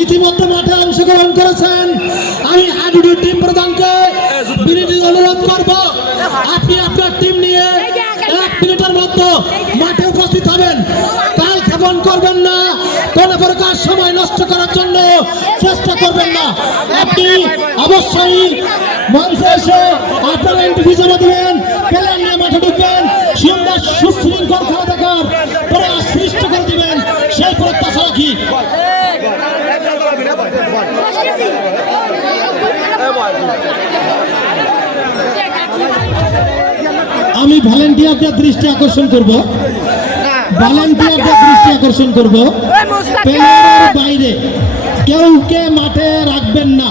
ইতিমধ্যে মাঠে অংশগ্রহণ করেছেন। আমি হাডুডু টিম প্রধানকে বিনীত অনুরোধ করব, আপনি আপনার টিম নিয়ে 1 মিনিটের মধ্যে মাঠে উপস্থিত হবেন। কাল ক্ষেপণ করবেন না, কোন প্রকার সময় নষ্ট করার জন্য চেষ্টা করবেন না। আপনি অবশ্যই মঞ্চে এসে আপনারা এন্ট্রি জমা দিবেন, প্লেয়ার নিয়ে মাঠে ঢুকবেন, সুন্দর সুশৃঙ্খল খেলা দেখার প্রয়াস সৃষ্টি করে দিবেন, সেই প্রত্যাশা রাখি। আমি ভলেন্টিয়ারদের দৃষ্টি আকর্ষণ করব, প্লেয়ারের বাইরে কেউ কে মাঠে রাখবেন না।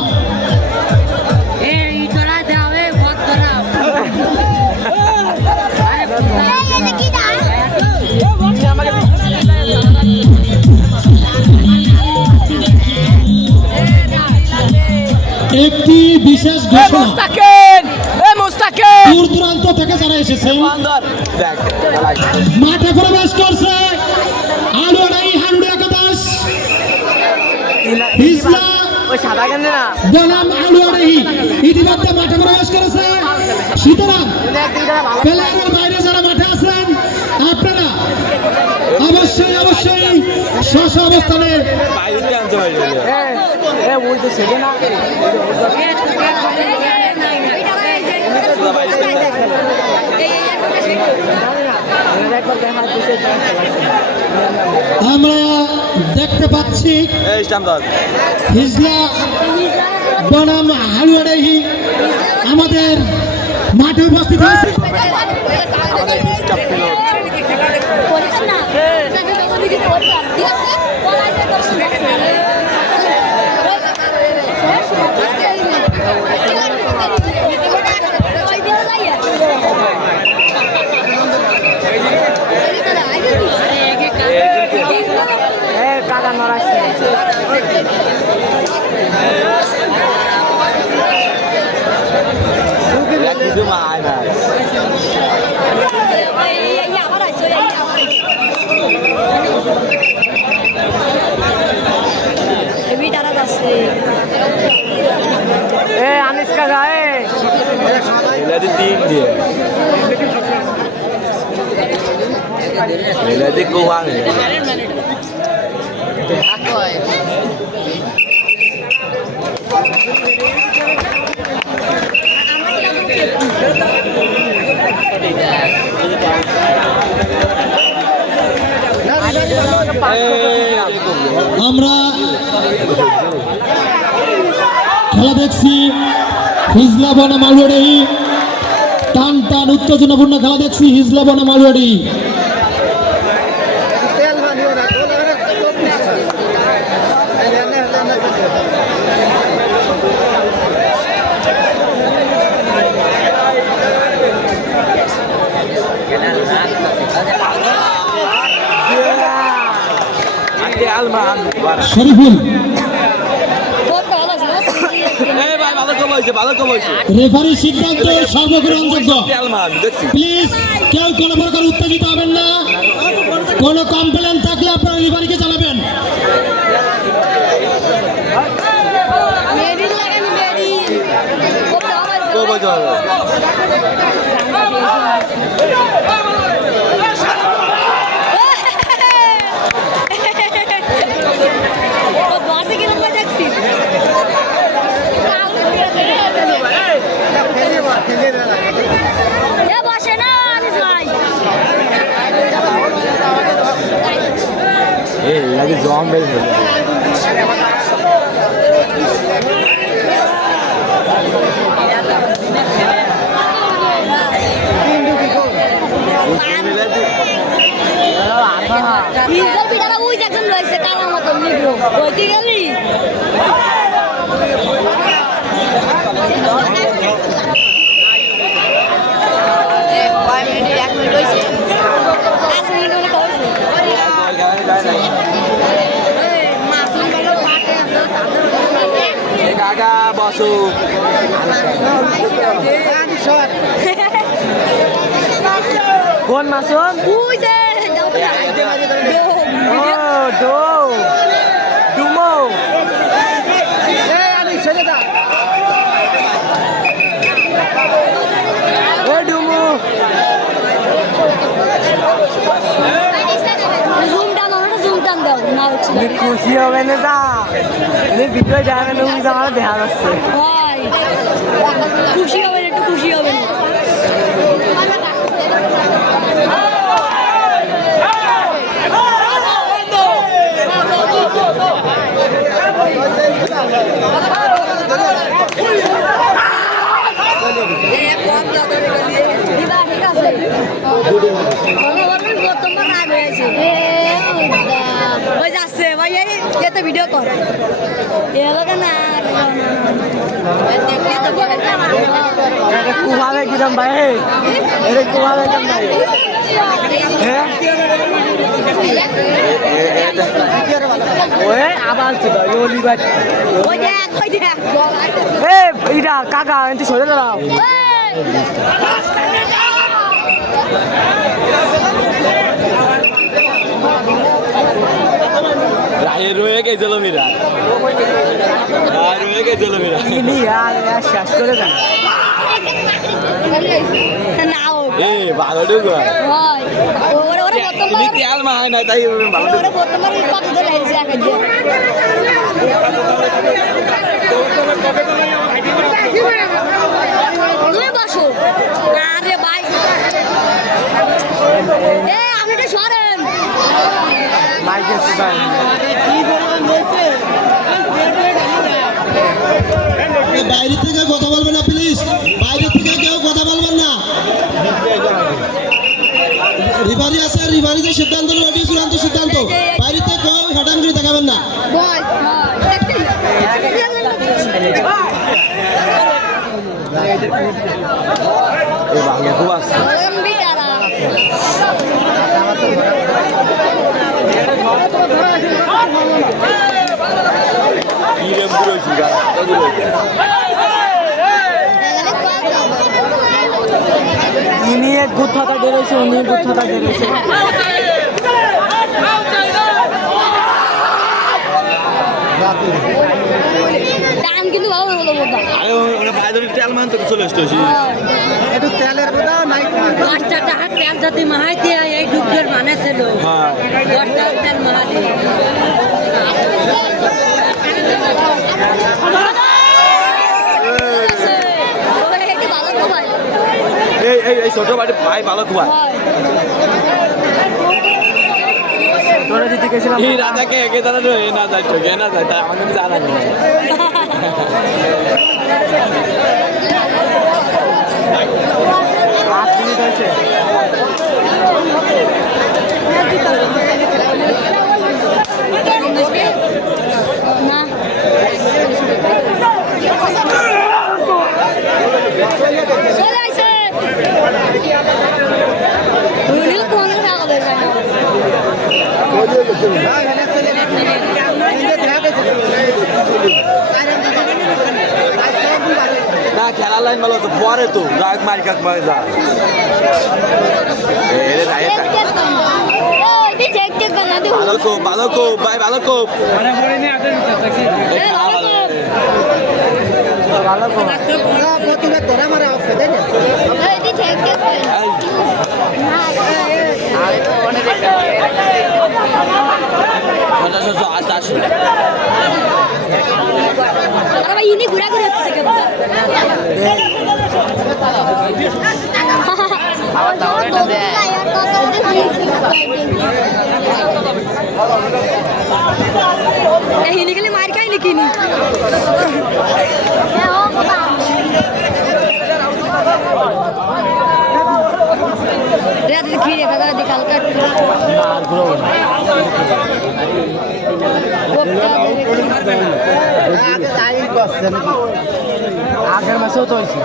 একটি বিশেষ ঘোষণা, দূর দূরান্ত থেকে যারা এসেছেন মাঠে প্রবেশ করছে আলুয়াডাই হাডুডু একাদশ হিজলা বনাম আলুয়াডাই ইতিমধ্যে মাঠে প্রবেশ করেছে। সুতরাং প্লেয়ারের বাইরে যারা মাঠে আছেন আপনারা অবশ্যই স্ব অবস্থানে আমরা দেখতে পাচ্ছি হিজলা বনাম আলুয়াডাই আমাদের মাঠে উপস্থিত হয়েছে। আমরা খেলা দেখছি হিজলা বনাম আলুয়াডাই, টান টান উত্তেজনাপূর্ণ খেলা দেখছি হিজলা বনাম আলুয়াডাই। শরীফুল রেফারির সিদ্ধান্ত সর্বগ্রহণযোগ্য। প্লিজ কেউ কোনো প্রকার উত্তেজিত হবেন না, কোনো কমপ্লেন থাকলে আপনারা রেফারিকে জানাবেন। Con masuk. Ui deh, Oh, do. Dumo. খুশি হবে না যা ভিডিও দেখাবেন আমার দেখা যাচ্ছে খুশি হবেন একটু খুশি হবেন যাচ্ছে ভাই এতে ভিডিও কর না কুমাবে কিরম ভাই কুমাবে কিরম ভাই আবার এইটা কাকা এটি সরে দাঁড়াও রয়ে গেছিল মিরা রয়ে গেছিল মিরা শেষ করে দেন ভালো ঢুকো খেয়াল মা হয় না তাই বসো আরে ভাই আপনি তো সরেন বাইরে থেকে কথা বলবেন না প্লিজ বাইরে থেকে কেউ কথা বলবেন না রিভারি আছে রিভারি যে সিদ্ধান্ত নেবে চূড়ান্ত সিদ্ধান্ত বাইরে থেকে কেউ হাঁটানগিরি দেখাবেন না খুব আছে ইনি এক গুথাটা বেড়েছে উনি গুথাটা বেড়েছে দাম কিন্তু ভালো হলো তেল মান তো চলে আসতো একটু তেলের কথা নাই 5 টাকা তেল যদি মাহাইতে এই ডুবদের মানে ছিল 10 টাকা তেল মাহাইতে এই ছোট বাড়ি ভাই ভালো কুয়া তোরা দিতে গেছিলাম এই রাজাকে একে তারা না যায় তো না যায় তাই আমাকে জানা নেই না খেলা লাইন ভালো তো পরে তো রাগ মারি কাক মারি যা ভালো কোপ ভাই ভালো কোপ ini gura-gura sekali. Ini kali marka ini kini. Lihat di kiri kata di kalkat. আগের মাসেও তো হয়েছে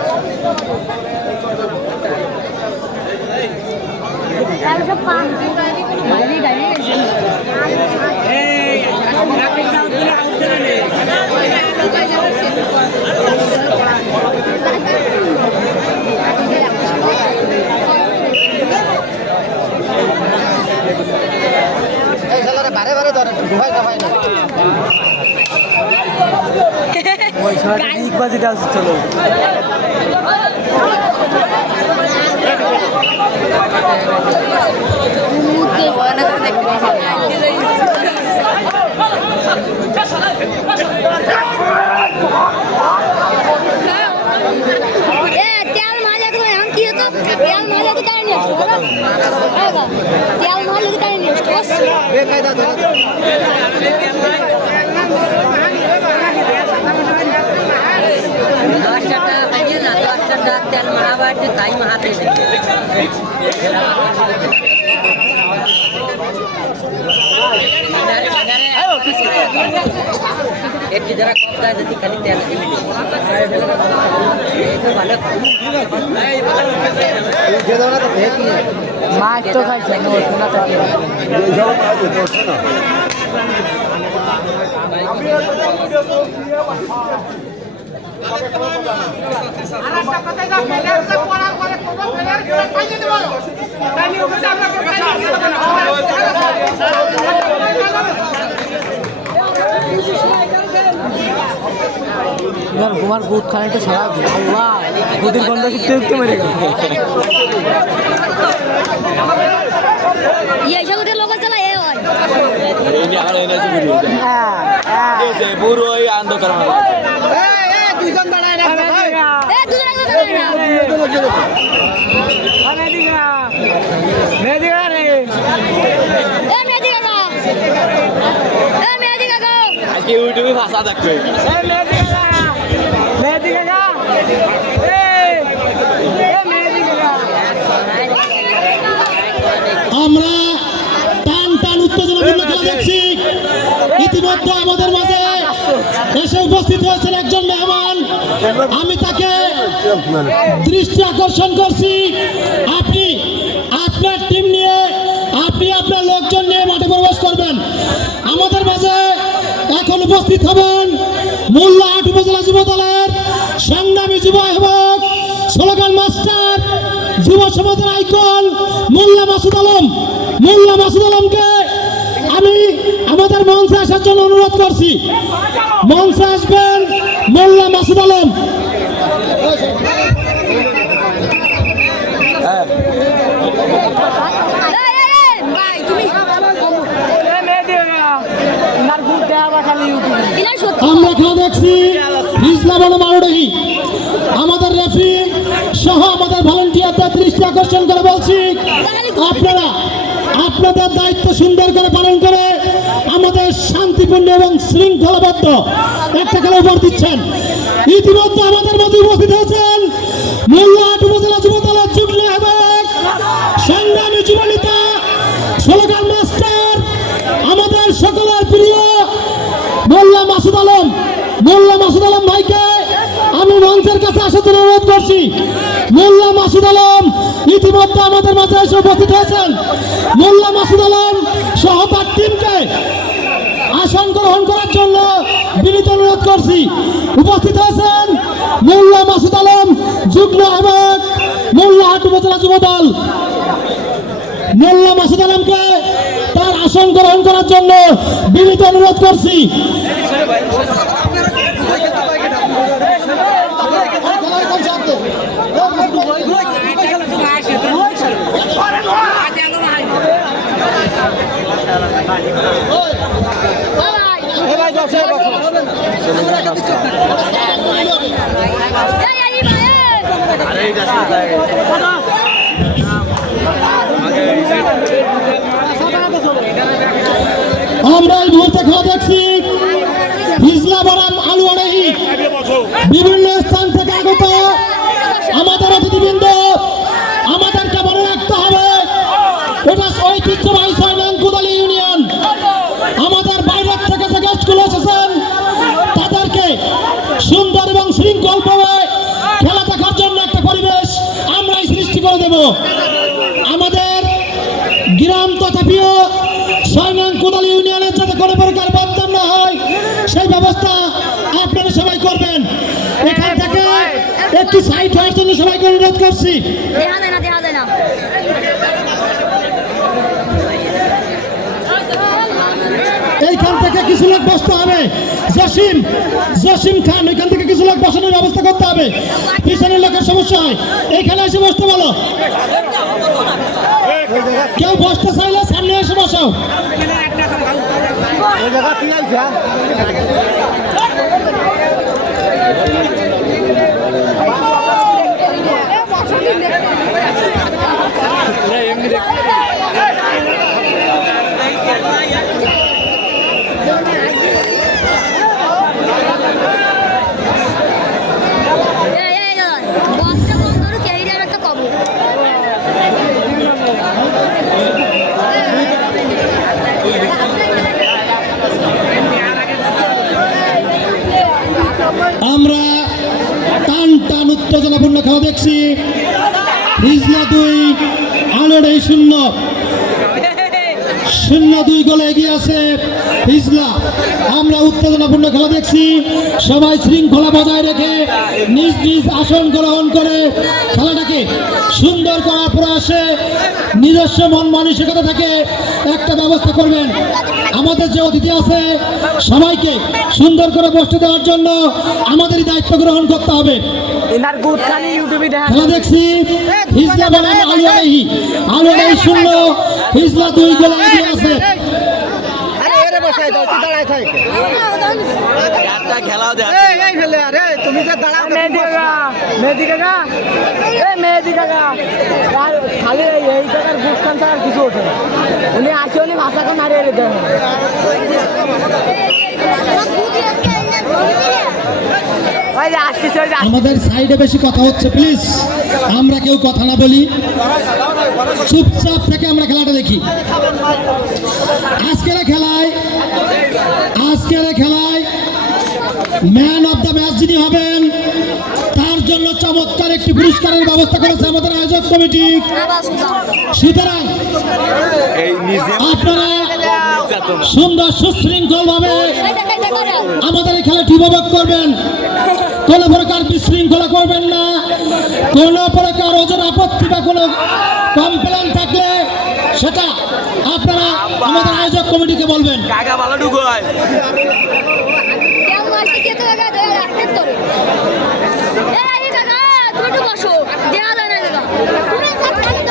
বারে বারে ধরে ভয় কামাই না ওই সময় ঠিক বাজে ডান্স চলো তেল মালে তো এখন কি হতো তেল মালে তো তাই নিয়ে আসতো তেল মালে তো তাই নিয়ে আসতো তেল মারাবার তাই মাহাতে একটি যারা কম যায় যদি খালি তেল মাছ তো খাইছে শোনা তো ঘুমার গুদ খানে তো সারা আল্লাহ গুদের গন্ধ উঠতে উঠতে মেরে গেল এইসব লোক চালা এ হয় পুরো আন্দোলন দুজন দাঁড়ায় না এ দুজন দাঁড়ায় না মেদিকা রে এ মেদি কাকা এ মেদি কাকা আজকে ইউটিউবে ভাষা দেখবে মেদিকা আমরা টান টান উত্তেজনাপূর্ণ খেলা দেখছি। ইতিমধ্যে আমাদের মাঝে এসে উপস্থিত হয়েছেন একজন মেহমান। আমি তাকে দৃষ্টি আকর্ষণ করছি, আপনি আপনার টিম নিয়ে আপনি আপনার লোকজন নিয়ে মাঠে প্রবেশ করবেন। আমাদের মাঝে এখন উপস্থিত হবেন মোল্লাহাট উপজেলা যুব দলের সংগ্রামী যুব আহ্বায়ক, স্লোগান মাস্টার, যুব সমাজের আইকন মোল্লা মাসুদ আলম। মোল্লা মাসুদ আলমকে আমি আমাদের মঞ্চে আসার জন্য অনুরোধ করছি। মঞ্চে আসবেন মোল্লা মাসুদ আলম। ভাই তুমি ইনার গুদ দেওয়া খালি ইউটিউবে ইনার সত্যি আমরা খেলা দেখছি হিজলা বলে মারুডাহি। আমাদের রেফারি সহ আমাদের ভলান্টিয়ারদের দৃষ্টি আকর্ষণ করে বলছি, আপনারা আপনাদের দায়িত্ব সুন্দর করে পালন করে আমাদের শান্তিপূর্ণ এবং শৃঙ্খলাবদ্ধ একটা খেলা উপহার দিচ্ছেন। ইতিমধ্যে আমাদের মধ্যে উপস্থিত হয়েছেন মোল্লাহাট উপজেলা যুব দলের যুগ্ম আহ্বায়ক, সংগ্রামী যুবনেতা, স্লোগান মাস্টার, আমাদের সকলের প্রিয় মোল্লা মাসুদ আলম। মোল্লা মাসুদ আলম ভাইকে আমি মঞ্চের কাছে আসার জন্য অনুরোধ করছি। মোল্লা মাসুদ আলম ইতিমধ্যে আমাদের মাঝে এসে উপস্থিত হয়েছেন। মোল্লা মাসুদ আলম সহ তার টিমকে আসন গ্রহণ করার জন্য বিনীত অনুরোধ করছি। উপস্থিত হয়েছেন মোল্লা মাসুদ আলম, যুগ্ম আহ্বায়ক, মোল্লাহাট উপজেলা যুব দল। মোল্লা মাসুদ আলমকে তার আসন গ্রহণ করার জন্য বিনীত অনুরোধ করছি। আমরা এই মুহূর্তে খেলা দেখছি হিজলা বরাম আলুয়াড়াহি বিভিন্ন স্থান থেকে আগত আমাদের অতিথিবৃন্দ। আমাদেরকে মনে রাখতে হবে এটা ঐতিহ্যবাহী ৬ নং কোদালি ইউনিয়ন। আমাদের বাইরের থেকে যে গেস্টগুলো এসেছেন তাদেরকে সুন্দর এবং শৃঙ্খলভাবে খেলা দেখার জন্য একটা পরিবেশ আমরাই সৃষ্টি করে দেব। আমাদের গ্রাম তথা প্রিয় ৬ নং কোদালি ইউনিয়নের যাতে কোনো প্রকার বদনাম না হয় সেই ব্যবস্থা আপনারা সবাই করবেন। এখান থেকে একটি সাইড হওয়ার জন্য সবাইকে অনুরোধ করছি। দেখা যায় না দেখা যায় না এইখান থেকে কিছু লোক বসতে হবে। জসিম খান ওইখান থেকে কিছু লোক বসানোর ব্যবস্থা করতে হবে। পিছনের লোকের সমস্যা হয়, এইখানে এসে বসতে বলো। কেউ বসতে চাইলে সামনে এসে বসো। এই জায়গা কি আইছে বক্সটা বন্ধ করো ক্যারিয়ার একটা কব আমরা টান টান উত্তেজনাপূর্ণ খেলা দেখছি। হিজলা 2 আলোড়াই 0 0-2 গোলে এগিয়ে আছে হিজলা। আমরা উত্তেজনাপূর্ণ খেলা দেখছি। সবাই শৃঙ্খলা বজায় রেখে নিজ নিজ আসন গ্রহণ করে খেলাটাকে সুন্দর করার প্রয়াসে নিজস্ব মন মানসিকতা থেকে একটা ব্যবস্থা করবেন। আমাদের যে অতিথি আছে সবাইকে সুন্দর করে বসতে দেওয়ার জন্য আমাদেরই দায়িত্ব গ্রহণ করতে হবে। ইনার গুড খালি ইউটিউবে দেখা খেলা দেখছি হিজলা বনাম আলোড়াই 0 হিজলা 2 গোলে এগিয়ে আছে। আরে এরে বসাই দাও তুই দাঁড়ায় থাক একটা খেলাও দেখ এই ফেলে আরে তুমি যে দাঁড়াও মেহেদি কাকা এই মেহেদি কাকা আর খালি এই জায়গার গুড খান আর কিছু ওঠে না। উনি আসে উনি ভাষাকে মারিয়ে দেন ওই যে আসতেছে ওই যে আমাদের সাইডে বেশি কথা হচ্ছে, প্লিজ আমরা কেউ কথা না বলি, চুপচাপ থেকে আমরা খেলাটা দেখি। আজকের খেলায় ম্যান অফ দ্য ম্যাচ যিনি হবেন তার জন্য চমৎকার একটি পুরস্কারের ব্যবস্থা করেছে আমাদের আয়োজক কমিটি। সুতরাং এই নিজে আপনারা সুন্দর সুশৃঙ্খল ভাবে আমাদের এই খেলাটি উপভোগ করবেন। কোন প্রকার বিশৃঙ্খলা করবেন না। কোন প্রকার ওজন আপত্তি বা কোনো কমপ্লেন থাকলে সেটা আপনারা আমাদের আয়োজক কমিটিকে বলবেন। কাকা ভালো ঢুকোয়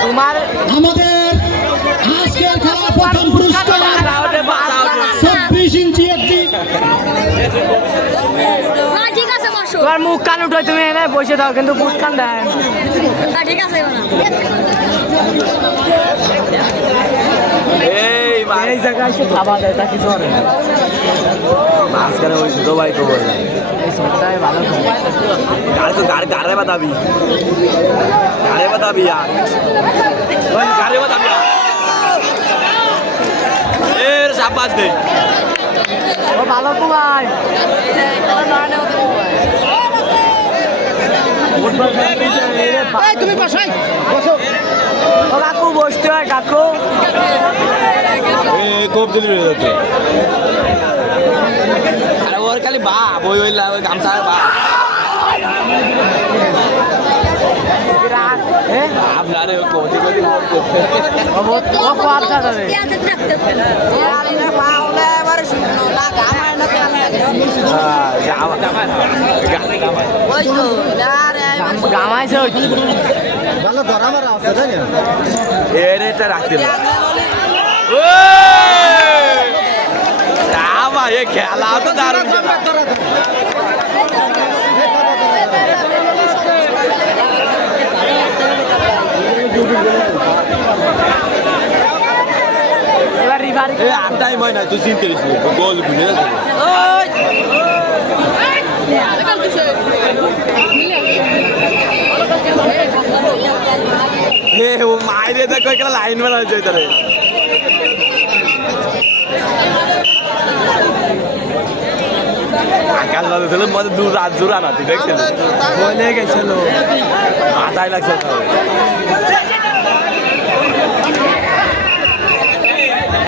তোমার আমাদের আজকের খেলার প্রথম পুরস্কার 26 ইঞ্চি একটি ঠিক আছে বসো তোমার মুখ কান উঠে তুমি এনে বসে দাও কিন্তু বুট কান দেয় ঠিক আছে এই এই জায়গায় এসে খাওয়া দেয় তা কিছু হবে না মাঝখানে ওই ছোট ভাই তো বলে এই সপ্তাহে ভালো গাড়ে বাতাবি গাড়ে বাতাবি এর সাবাস দে ও ভালো তো ভাই তুমি বসাই বসো ও কাকু বসতে হয় কাকু কোপ দিলি রে আরে ওর খালি বা বই ওই গামছা বা আপনারে কোটি কোটি ও পাপ দাদা রে গামাইছে ভালো ধরা মারা আছে তাই না এর এটা রাখতে আমার এ খেলা তো দারুণ এবার রিভার আটটাই ময় না তুই চিনতে গোল ভুলে ও মাইরে দেখো একটা লাইন মারা হয়েছে তারে আকাল বাজে ছিল মধ্যে দূর রাত জোর আনা তুই দেখছেন বলে গেছিল মাথায় লাগছে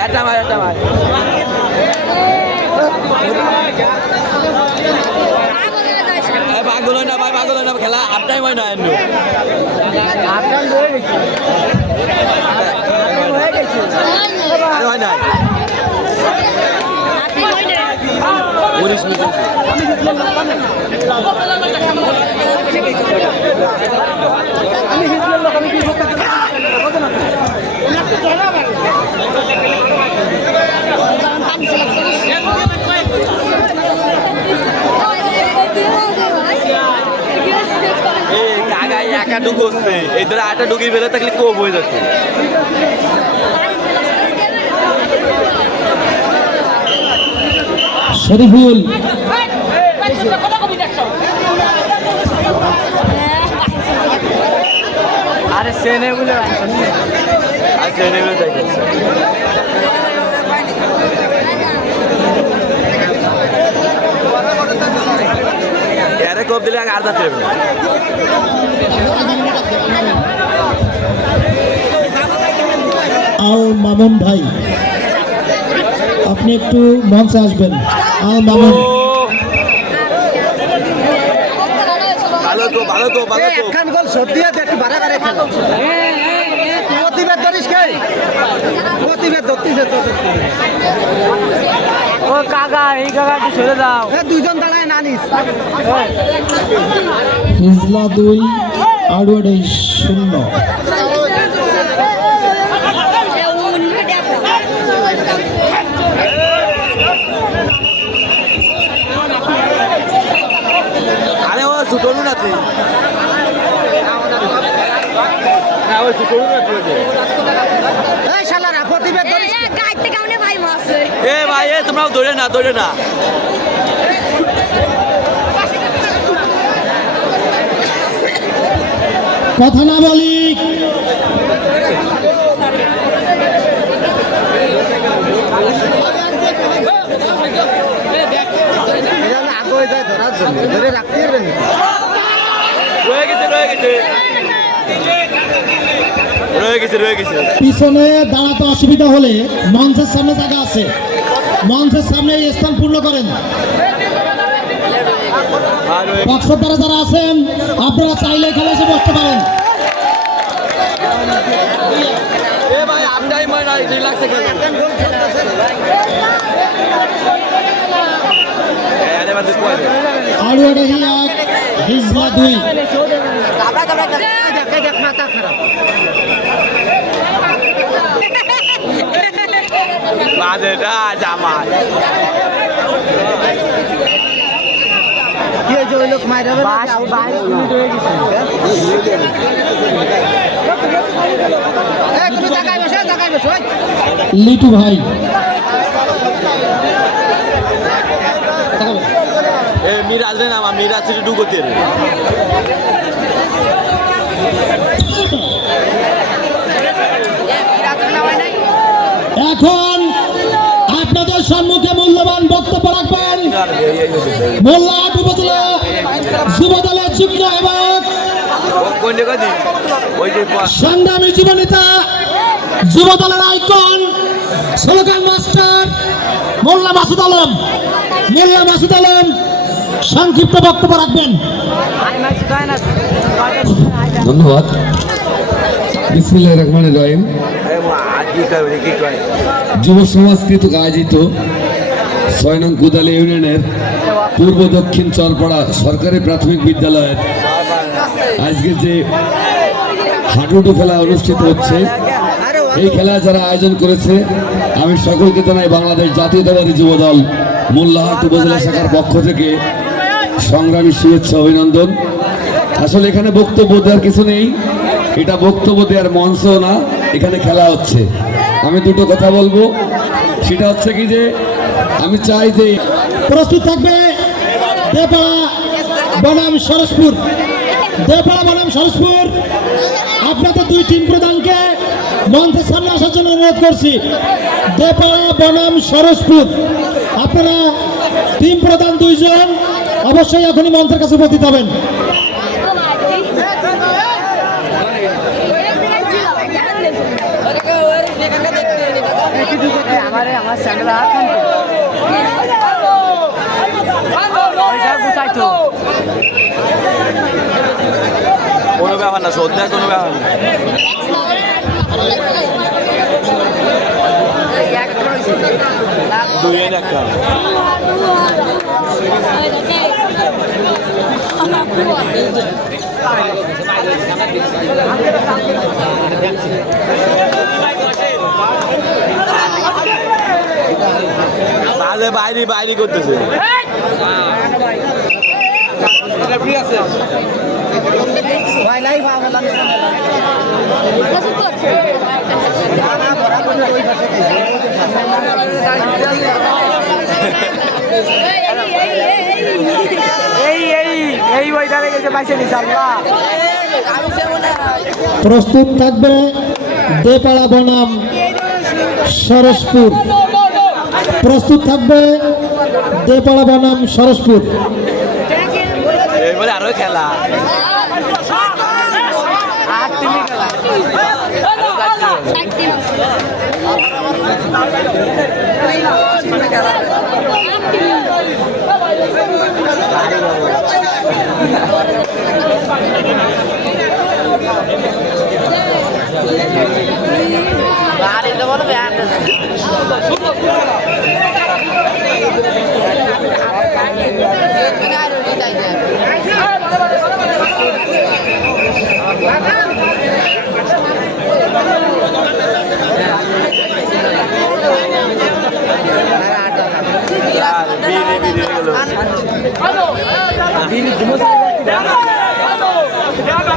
একটা মার পাগল হয় না ভাই পাগল হয় না খেলা আটটাই হয় না এমনি হয় না 19 মিনিট আমি একটু করছে এই ধরে আটা ঢুকি বেলে থাকলে কম হয়ে যেত শরীফুল আরে সেনে বলে আচ্ছা এনে দেখেছে এরে কব দিলে আর যাতে হবে আল মামুন ভাই, আপনি একটু মঞ্চে আসবেন। আল মামুন, ভালো তো ভালো তো ভালো তো একখান গোল সত্যি আছে একটু বাড়া বাড়া খেলো প্রতিবাদ ধরিস কে প্রতিবাদ ধরতিস ও কাকা এই কাকাটি ছেড়ে দাও দুইজন দাঁড়ায় নানিস হিজলা 2 আড়ুয়াডাই 0। আরে ও সুতরু না তুই না ও সুতরু না তুই এই শালারা প্রতিবাদ ধরিস গাইতে কামনে ভাই মাছ এ ভাই এ তোমরা দৌড়ে না কথা না বলি, আগে হয়ে যায় ধরার জন্য ধরে রাখতে পারবেন রয়ে গেছে পিছনে দাঁড়াতে অসুবিধা হলে মঞ্চের সামনে জায়গা আছে, মঞ্চের সামনে এই স্থান পূর্ণ করেন। বক্সর যারা আছেন আপনারা চাইলে এখানে এসে বসতে পারেন। এ ভাই আমরাই মারা রিল্যাক্সে খেলো আরে বাদ কই আড়ুয়াডাহি 1 হিজলা 2। মাথা খারাপ বাজেটা জামাই কি হয়েছে ওই লোক মাইরা 22 মিনিট হয়ে গেছে তুমি জায়গায় বসো লিটু ভাই, এ মিরাজ রে না মিরাজ থেকে ডুগোতে রে এখন আপনাদের সম্মুখে মূল্যবান বক্তব্য রাখবেন মোল্লাহাট উপজেলা যুব দলের যুগ্ম এবং কোনটা কদি ওই যে সংগ্রামী যুবনেতা যুব দলের আইকন স্লোগান মাস্টার মোল্লা মাসুদ আলম। মোল্লা মাসুদ আলম সংক্ষিপ্ত বক্তব্য রাখবেন। ধন্যবাদ। বিসমিল্লাহির রহমানির রহিম। যুব সমাজ কর্তৃক আয়োজিত 6 নং কুদালি ইউনিয়নের পূর্ব দক্ষিণ চরপাড়া সরকারি প্রাথমিক বিদ্যালয়ের আজকে যে হাডুডু খেলা অনুষ্ঠিত হচ্ছে, এই খেলা যারা আয়োজন করেছে আমি সকলকে জানাই বাংলাদেশ জাতীয়তাবাদী যুব দল মোল্লাহাট উপজেলা শাখার পক্ষ থেকে সংগ্রামী শুভেচ্ছা অভিনন্দন। আসলে এখানে বক্তব্য দেওয়ার কিছু নেই, এটা বক্তব্য দেওয়ার মঞ্চ না, এখানে খেলা হচ্ছে। আমি দুটো কথা বলবো, সেটা হচ্ছে কি যে আমি চাই যে প্রস্তুত থাকবে দেপাড়া বনাম সরসপুর। দেপাড়া বনাম সরসপুর, আপনাদের দুই টিম প্রধানকে মঞ্চের সামনে আসার জন্য অনুরোধ করছি। দেপাড়া বনাম সরসপুর, আপনারা টিম প্রধান দুইজন অবশ্যই এখনই মঞ্চের কাছে উপস্থিত হবেন। আমার স্যান্ডেল হাত কোনো ব্যাপার না, শ্রদ্ধা কোনো ব্যাপার না। দুই একটা তাহলে বাইরে বাইরে করতেছে। ময়লাই ভাব হলাম চুপ কর। এই ওইটারে গেছে বাইসে দিছে আল্লাহ প্রস্তুত থাকবে দেপাড়া বনাম সরসপুর। প্রস্তুত থাকবে দেপাড়া বনাম সরসপুর। এবারে আরো খেলা আর তুমি খেলা ষাট দিন।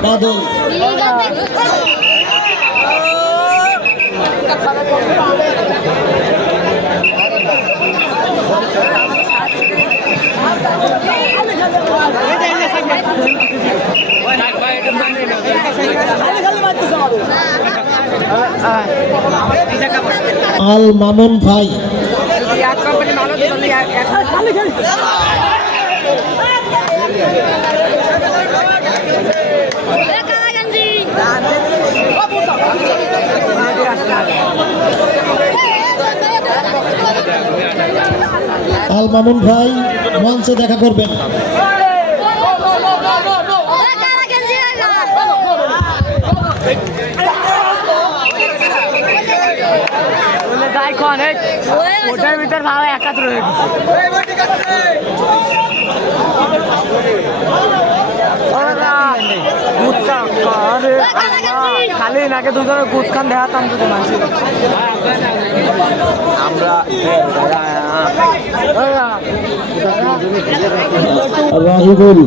বাদল আল মামুন ভাই এক কোম্পানি ভালো চলে এক খালি খালি কালাগঞ্জি আল মামুন ভাই মঞ্চে দেখা করবেন। কালাগঞ্জি বলে যাই কোন ওটার ভিতর ভালো একাত্র হয়ে গেছে খালি নাকি দুজনের গুদ খান দেখাতাম যদি মানুষ আমরা রাহিবুল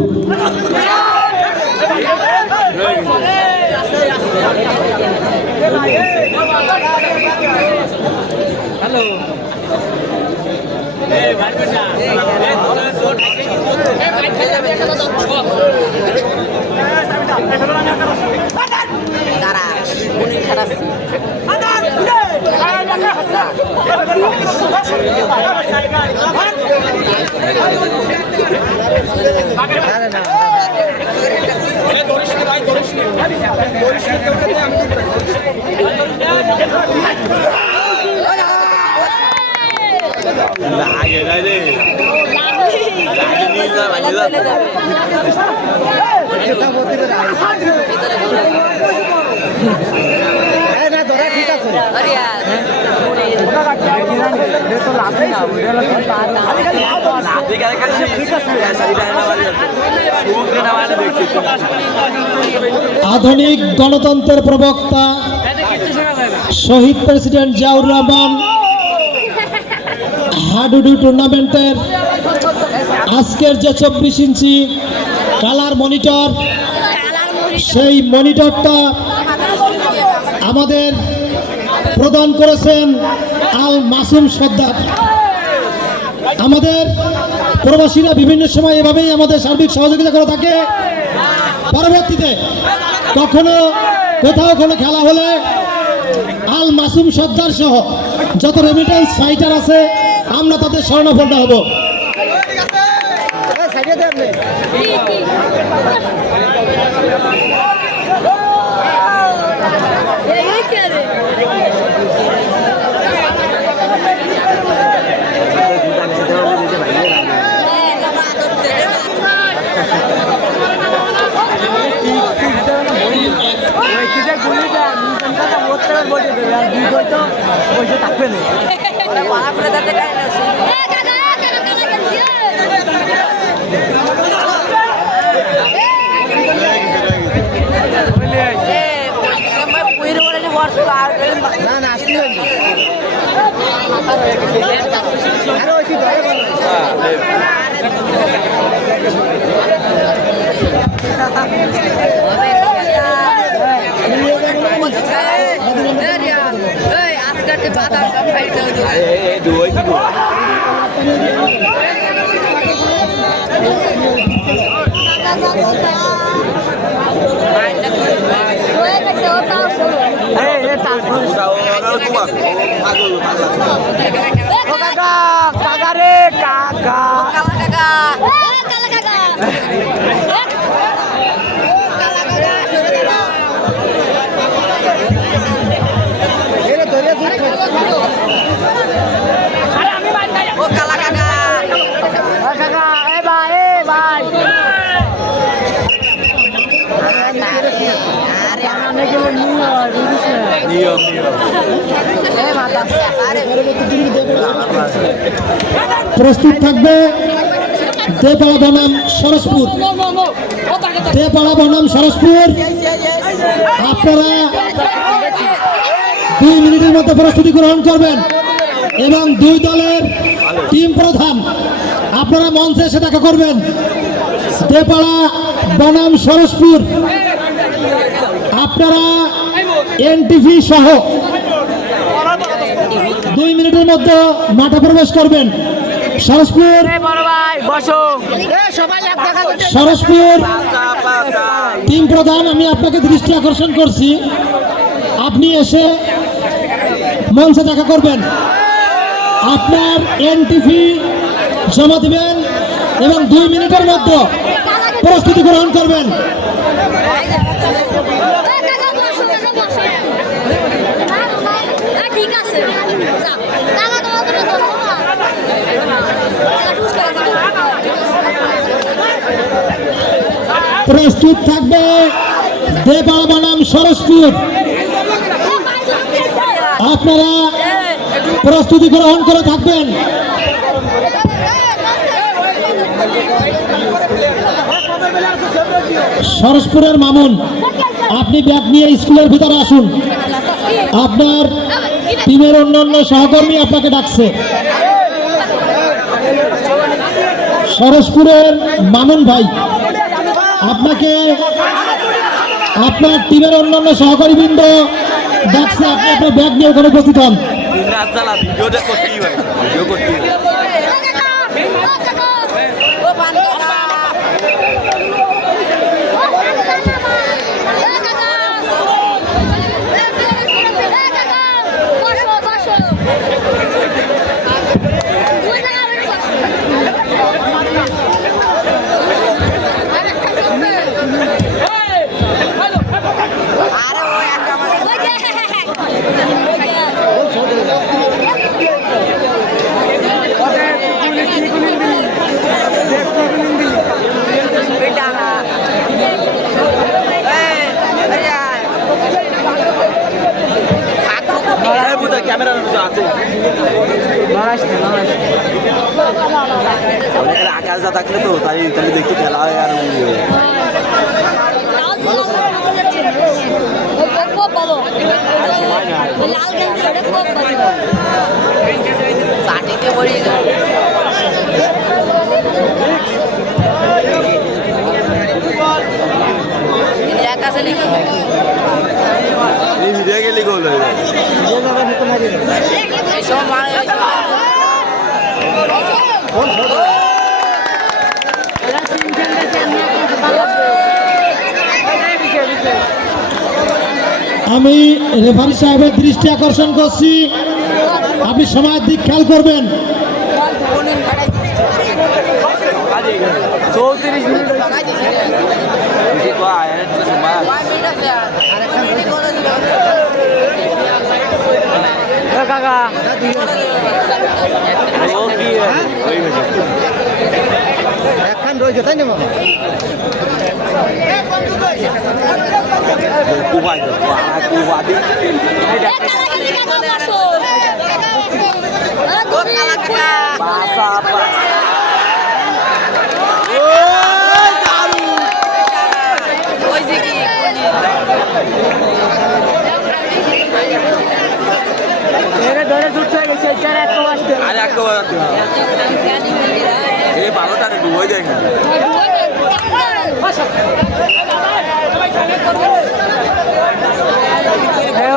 লাগে না রে লাগে নিয়ে যা লাগে যা আধুনিক গণতন্ত্রের প্রবক্তা শহীদ প্রেসিডেন্ট জিয়াউর রহমান হাডুডু টুর্নামেন্টের আজকের যে 24 ইঞ্চি কালার মনিটর, সেই মনিটরটা আমাদের প্রদান করেছেন আল মাসুম সর্দার। আমাদের প্রবাসীরা বিভিন্ন সময় এভাবেই আমাদের সার্বিক সহযোগিতা করে থাকে। পরবর্তীতে কখনো কোথাও কোনো খেলা হলে আল মাসুম সর্দার সহ যত রেমিটেন্স ফাইটার আছে আমরা তাদের শরণাপন্ন হব। থাকবে না না আসলে আরো ওই দুই কি কাকা রে কাকা কাকা এ ভাই নিয়ম প্রস্তুত থাকবে দেপাড়া বনাম সরসপুর। দেপাড়া বনাম সরসপুর, আপনারা 2 মিনিটের মধ্যে প্রস্তুতি গ্রহণ করবেন এবং দুই দলের টিম প্রধান আপনারা মঞ্চে এসে দেখা করবেন। দেপাড়া বনাম সরসপুর, আপনারা এনটিভি সহ 2 মিনিটের মধ্যে মাঠে প্রবেশ করবেন। সরসপুর সরসপুর টিম প্রধান, আমি আপনাকে দৃষ্টি আকর্ষণ করছি, আপনি এসে মঞ্চে দেখা করবেন, আপনার এনটিভি জমা দিবেন এবং 2 মিনিটের মধ্যে প্রস্তুতি গ্রহণ করবেন। ঠিক আছে প্রস্তুত থাকবে দেপাড়া বনাম সরসপুর, আপনারা প্রস্তুতি গ্রহণ করে থাকবেন। সরসপুরের মামুন, আপনি ব্যাগ নিয়ে স্কুলের ভিতরে আসুন, আপনার টিমের অন্যান্য সহকর্মী আপনাকে ডাকছে। সরসপুরের মামুন ভাই, আপনাকে আপনার টিমের অন্যান্য সহকারী বৃন্দ ডাকছে, আপনি আপনার ব্যাগ নিয়ে ওখানে উপস্থিত হন। ভিডিওটা করতেই হবে, ভিডিও করতেই হবে। ক্যামেরা আছে আকাশ যা থাকলে তো তাই তাহলে দেখতে খেলা হয় আর লাল চাটিতে পড়ি আকাশে লিখি ভিডিও গেলে গোল হয়ে যায়। আমি রেফারি সাহেবের দৃষ্টি আকর্ষণ করছি, আপনি সময়ের দিক খেয়াল করবেন। 34 মিনিট কাকা একখান রয়েছে তাই না বাবা? ধরে ছুটতে হয়ে গেছে আর একবার এই ভালোটা ডুবে যায় না।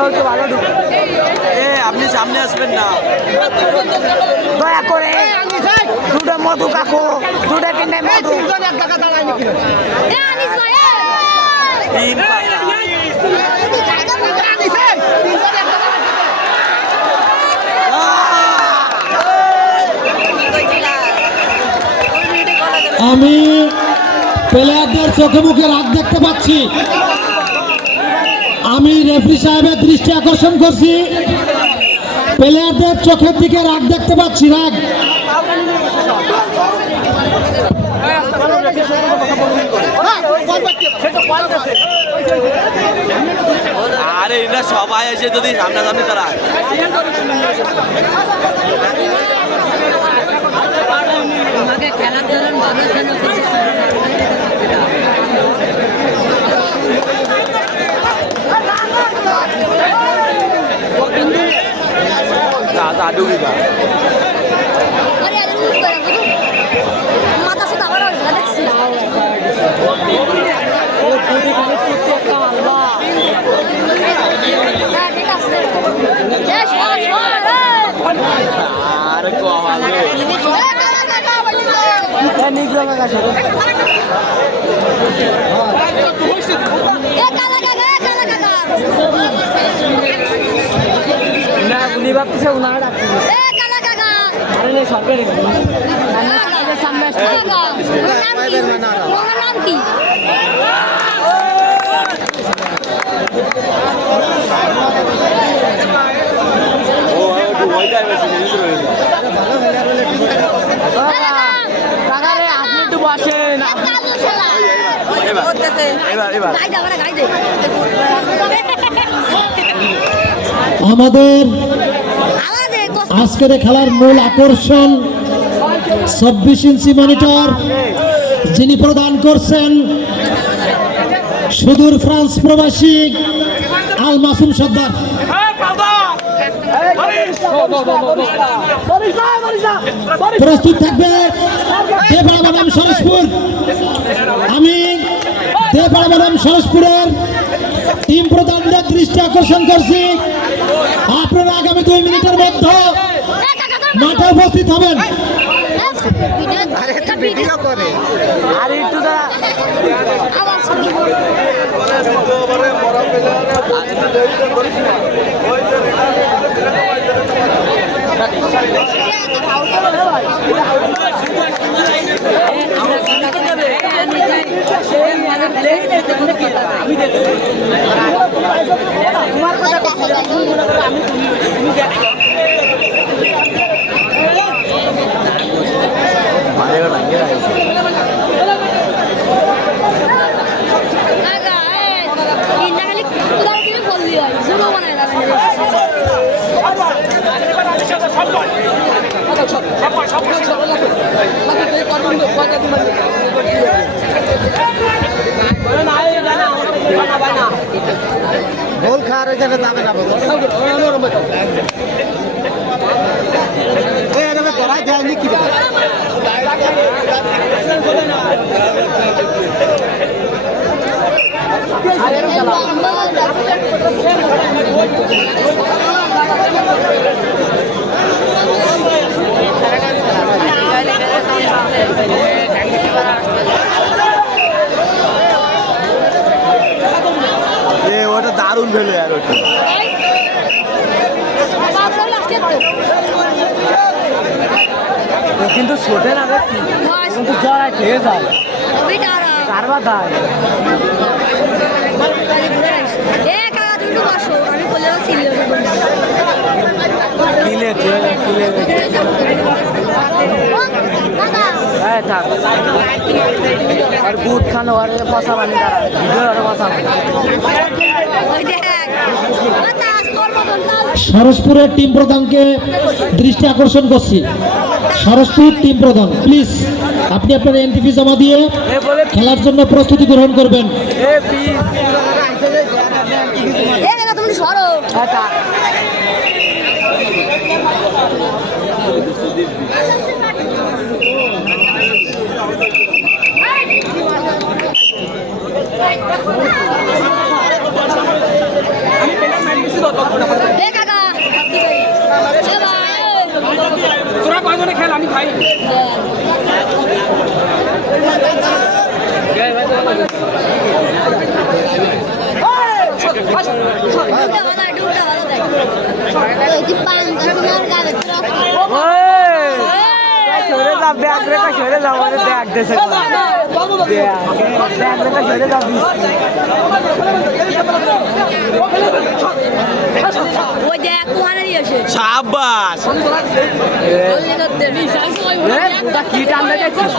হচ্ছে ভালো ঢুকে আপনি সামনে আসবেন না। দয়া করে দুটো মধু কাকু দুটো কিনে মধু এ আনিস ভাই তিন আমি প্লেয়ারদের চোখে মুখে রাগ দেখতে পাচ্ছি। আমি রেফারি সাহেবের দৃষ্টি আকর্ষণ করছি, প্লেয়ারদের চোখের দিকে রাগ দেখতে পাচ্ছি, রাগ। আরে এরা সবাই এসে যদি সামনাসামনি দাঁড়ায় তোমাকে খেলার ধরন ভালো ছিল ডুবি বা আরে আরে মুখ করে মাথা সুতা বড় দেখছি হ্যাঁ ঠিক আছে এ শোন শোন আরে কমালে নিগ্রহ কাছে এ কালা কাকা না উনি ভাবতেছে উনারা ডাকছে এ কালা কাকা আরে নেই সরকারি সামনে আসছে ওর নাম কি কাকা রে আপনি একটু বসেন কালু শালা এবার গাই দে গাই দে আমাদের আমাদের আজকের এই খেলার মূল আকর্ষণ 24 ইঞ্চি মনিটর, যিনি প্রদান করছেন সুদূর ফ্রান্স প্রবাসী আল মাসুম সর্দার। প্রস্তুত থাকবে দেপাড়া বনাম সরসপুর। আমি দেপাড়া বনাম সরসপুরের টিম প্রধানদের দৃষ্টি আকর্ষণ করছি, আপনারা আগামী 2 মিনিটের মধ্যে মাঠে উপস্থিত হবেন। ভিডিও করে আর একটু দাঁড়া গোল খাওয়ার ওই জায়গায় যাবে না পড়ায় দেয়নি কি ওটা দারুণ ফেলে আর ওটা কিন্তু ছোটে না দেখছি কিন্তু জড়ায় খেয়ে যায় কারবার দায় কিলে হ্যাঁ থাক আর বুট খানো আর পচা বানি দাঁড়া ভিডিও আর পচা সরসপুরের টিম প্রধানকে দৃষ্টি আকর্ষণ করছি। সরসপুর টিম প্রধান, প্লিজ আপনি আপনার এন্ট্রি জমা দিয়ে খেলার জন্য প্রস্তুতি গ্রহণ করবেন। তুমি সরো এ কাকা এ ভাই তোরা কয়জনে খেল আমি খাই সরে যা ব্যাগ রেখে সরে যাও ওরে ব্যাগ দেশে ব্যাগ রেখে সরে যাও ওই দেখ কোয়ানে দিয়েছে শাবাশ কি টানতে যাচ্ছিস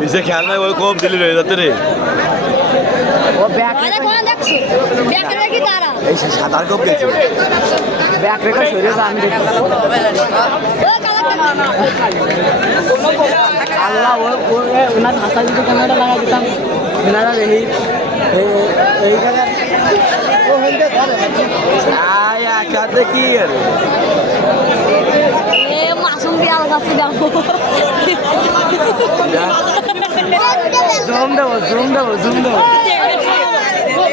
নিচে খেয়াল নাই ওই কম দিলি রয়ে যাতে রে ও ব্যাগ আরে কোয়ানে দেখছি ব্যাগ রেখে তারা এই সাদার কপ গেছে ব্যাগ রেখে সরে যা আমি দেখছি ও কাকা আল্লাহ ওনার ভাষা যদি ক্যামেরা লাগাই দিতাম ওনারা এই জায়গায় খাতে কি আরে এ মাসুম বিয়াল কাছে যাবো জুম দেবো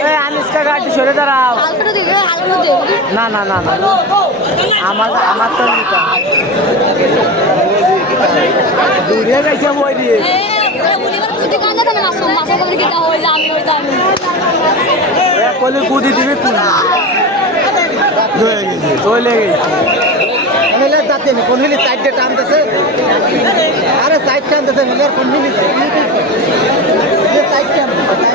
এই আনিসকা গাড়ি সরে দাঁড়াও আলটো দিবে আলটো দিবে না আমার তো নিতা দূরে গেছে বই দিয়ে এ মুনিবার কুটি কান্দা কেন মাসুম কবরি কি দাও হইলা আমি কলি কুদি দিবি চলে গেছে হেলে তাতে কোন হিলি সাইডে টানতেছে আরে সাইড টানতেছে হেলে কোন হিলি সাইড টানতেছে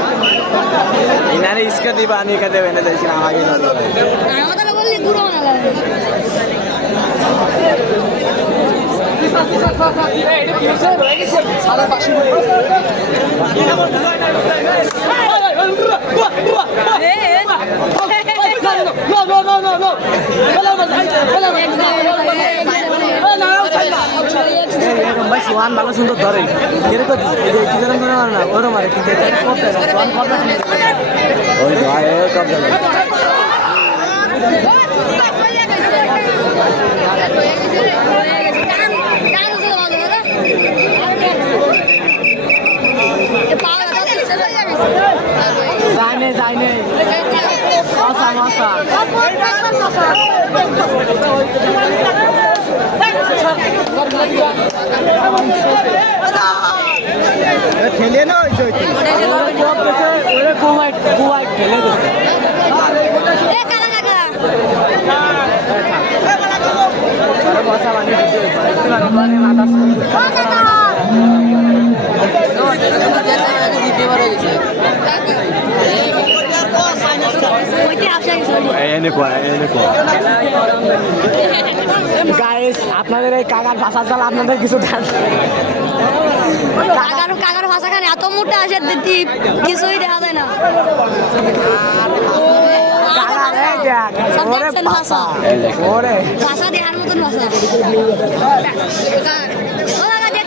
ইনারে ইসকা দিবা আনি কা দেবে না দেখছিলাম আমাকে আমাদের বললি গুড়ো না লাগে ভাই সোহান ভালো সুন্দর ধরে এরকম এই যে কি জানেন না ওরম আরে কিন্তু এটা করতে না সোহান করতে না ওই ভাই কম যাবে যায়নি মশা ঠেলে না হয়েছে ওরে কুয়ায় ঠেলে দিচ্ছে মশা বানিয়ে গাইস আপনাদের এই কাকার ভাষা চাল আপনাদের কিছু কাকার ভাষা খানে এত মোটা আছে দিদি কিছুই দেখা যায় না ভাষা ভাষা দেখার মতন ভাষা দেখতে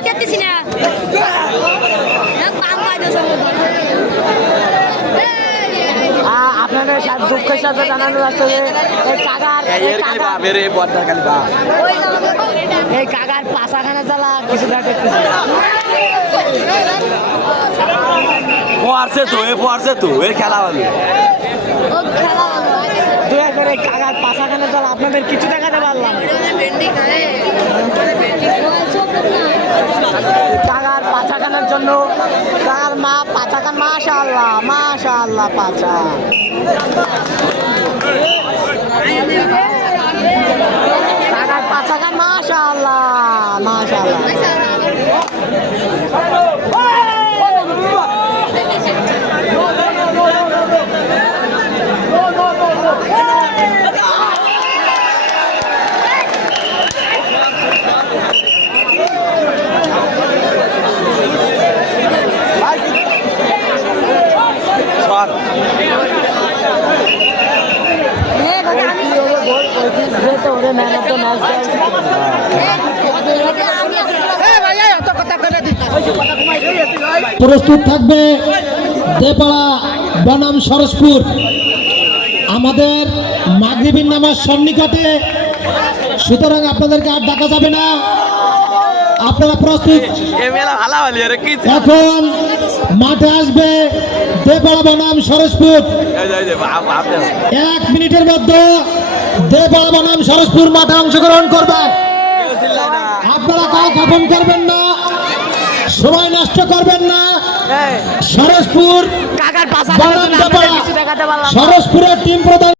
পাচ্ছি না পাম পাইতেছে আপনাদের দুঃখের সাথে জানানো যাচ্ছে যে এই কাকার পাশাখানা চালা কিছু দেখতেছি পড়ছে তো এ খেলা হলো ও খেলা ভালো দয়া করে কাকার পাশাখানা চালা আপনাদের কিছু দেখাতে পারলাম কাকার পাছাখানার জন্য কাকার মা পাছাখান মাশাআল্লাহ পাছা কাকার পাছাখান মাশাআল্লাহ ম্যান অফ দ্য ম্যাচ প্রস্তুত থাকবে দেপাড়া বনাম সরসপুর। আমাদের মাগরিবির নামাজ সন্নিকটে, সুতরাং আপনাদেরকে আর ডাকা যাবে না। আপনারা প্রস্তুত। এখন মাঠে আসবে দেপাড়া বনাম সরসপুর। এই যে আপনি 1 মিনিটের মধ্যে দেপাড়া বনাম সরসপুর মাঠে অংশগ্রহণ করবে। আপনারা কাউ খাপন করবেন না, সময় নষ্ট করবেন না। সরসপুর কাকার পাশা বনাম দেপাড়া, কিছু দেখাতে পারলাম না। সরসপুরের টিম প্রধান